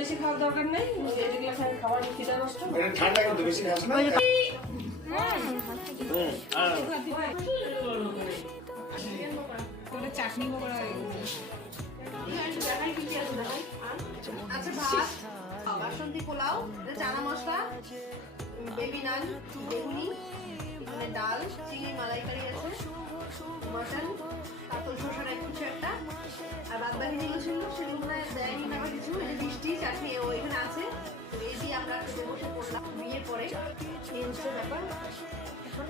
বেশি খাওয়ার দরকার নেই, খাবার খিদা নষ্ট ঠান্ডা কিন্তু বেশি খাস না। চাটনি আচ্ছা, ভাত, বাসন্তী পোলাও, চানা মশলা, বেবি নান, বেগুনি, এখানে ডাল, চিংড়ি মালাইকারি আছে, মটন, কাতল শসার কিছু একটা, আর বাদ বাকি যেগুলো ছিল সেগুলো মনে হয় দেয়নি না কিছু। এই মিষ্টি চাটনি এখানে আছে। তো এই দিয়ে আমরা বসে পড়লাম বিয়ের পরে। এই হচ্ছে ব্যাপার। এখন